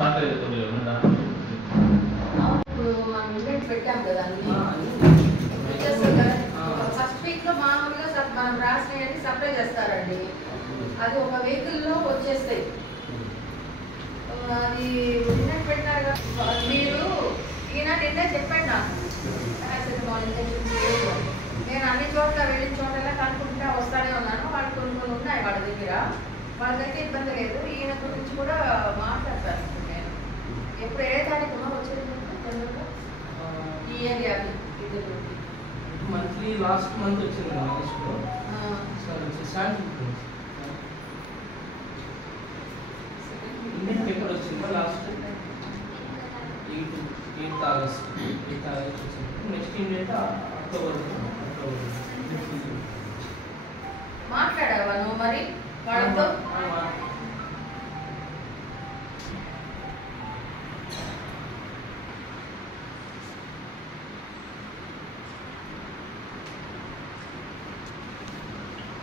మనం ఈవెంట్ పెట్టాం కదా ఫస్ట్ వీక్లో మామూలుగా మనం రాసినవి సప్లై చేస్తారండి. అది ఒక వెహికల్లో వచ్చేస్తాయి. అది ఈవెంట్ పెట్టారు. మీరు ఈయన నిన్నే చెప్పండి నాకు నేను అన్ని చోట్ల వెళ్ళిన చోట్ల కనుక్కుంటా వస్తానే ఉన్నాను. వాళ్ళు కొన్ని ఉన్నాయి వాళ్ళ దగ్గర. వాళ్ళకైతే ఇబ్బంది లేదు. ఈయన గురించి కూడా మాట్లాడతాను నేను. ఎప్పుడు ఏ తారీఖులో వచ్చేది ఈ ఏరియాకి మంత్లీ లాస్ట్ మంత్ వచ్చింది ఆగస్టులో. ఇండియన్ పేపర్ వచ్చిందా లాస్ట్ 8th ఆగస్ట్ వచ్చింది. Next Indian October. మాట్లాడావా నువ్వు మరి వాళ్ళతో?